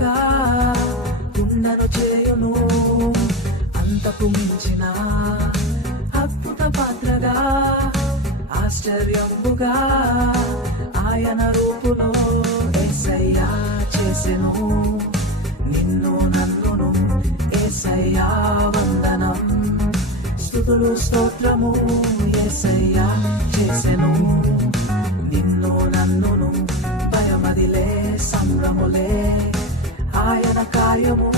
ఆశ్చర్యంబుగా గుండెను చేయును. అంతకు మించిన అద్భుత పాత్రగా ఆశ్చర్యంబుగా ఆయన రూపులో యేసయ్యా చేసెను నిన్ను నన్నును. యేసయ్యా వందనం, స్తుతులు స్తోత్రము. యేసయ్యా చేసెను నిన్ను నన్నును. భయమదిలే సంభ్రములే ఆయన కార్యము.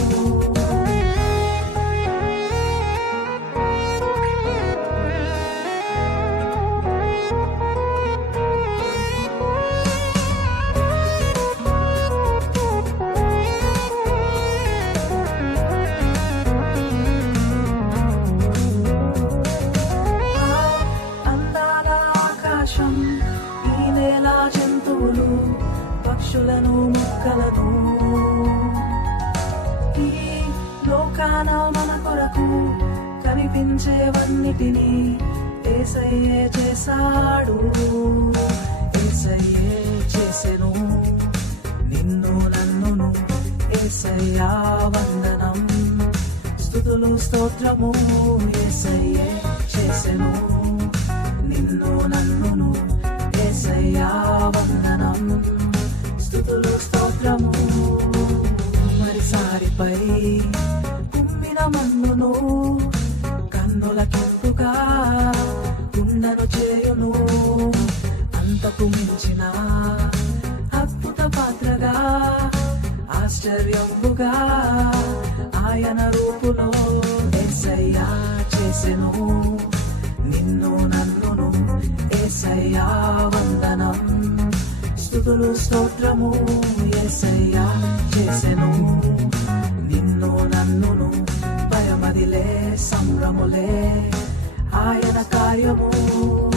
ఈ నేల జంతువులు పక్షులను మొక్కలను ఈ లోకాన మన కొరకు కనిపించేవన్నిటినీ యేసయ్యే చేశాడు. యేసయ్యే చేసెను నిన్ను నన్నును. యేసయ్యా వందనం, స్తుతులు స్తోత్రము. యేసయ్యే చేసెను నిన్ను నన్నును. యేసయ్యా వందనం, స్తుతులు స్తోత్రము. మరిసారిపై కుమ్మిన మన్నును కన్నులకింపుగా గుండెను చేయును. అంతకు మించిన అద్భుత పాత్రగా ఆశ్చర్యంబుగా ఆయన రూపులో యేసయ్యా చేసెను నిన్ను నన్నును. యేసయ్యా వందనం, స్తుతులు స్తోత్రము. యేసయ్యా చేసెను నిన్ను నన్నును. భయమదిలే సంభ్రములే ఆయన కార్యము.